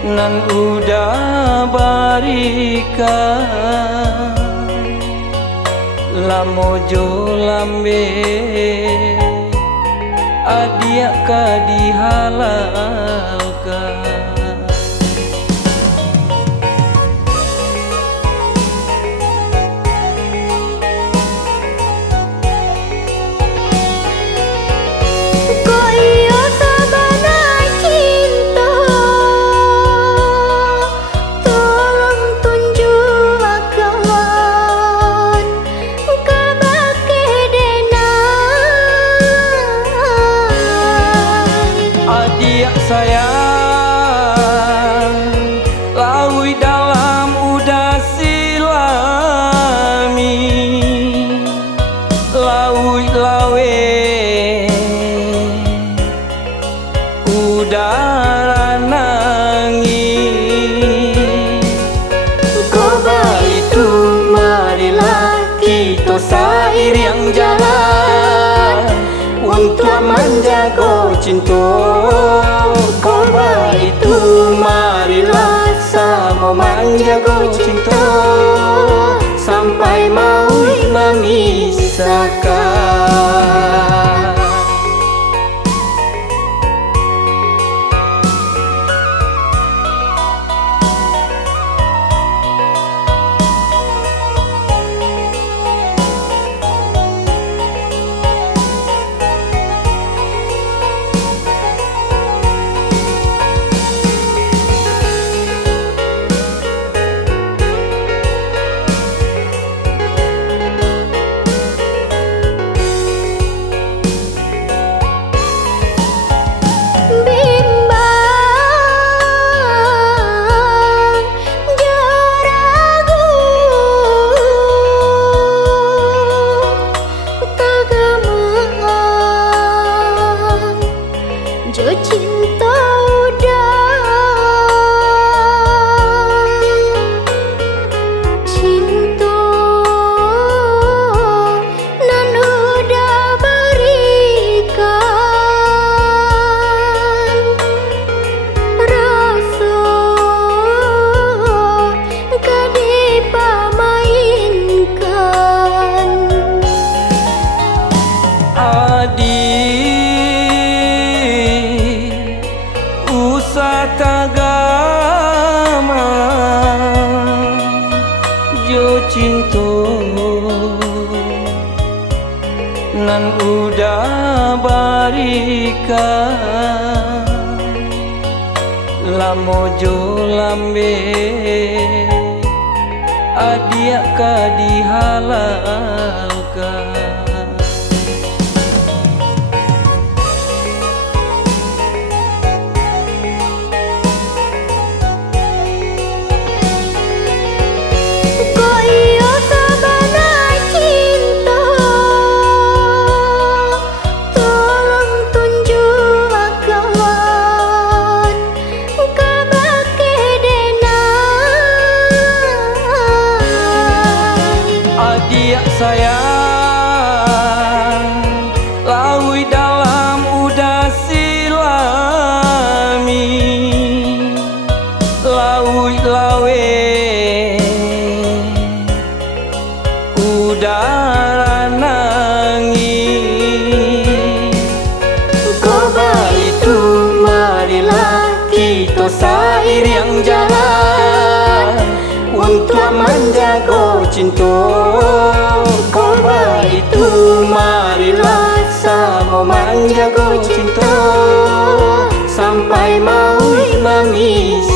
nan udah barika lamojo lambe adia ka dihalalkan. Sayang, lawi dalam udah silami, lawi lawe udah nangi. Koba itu marilah kita seiring jalan untuk menjaga cinta. Koba itu marilah sama menjaga cinta sampai maut memisahkan. Cinta udah, cinta nan udah berikan rasa kadipainkan. Satagama jo cinta nan udah barika lamojo lambe adia ka dihalalkan. Sayang, lawi dalam udah silami, lawi lawe udah nangi. Koba itu marilah kita seiring jalan untuk menjaga cinta. Koba itu marilah sama menjaga cinta sampai maut memisahkan.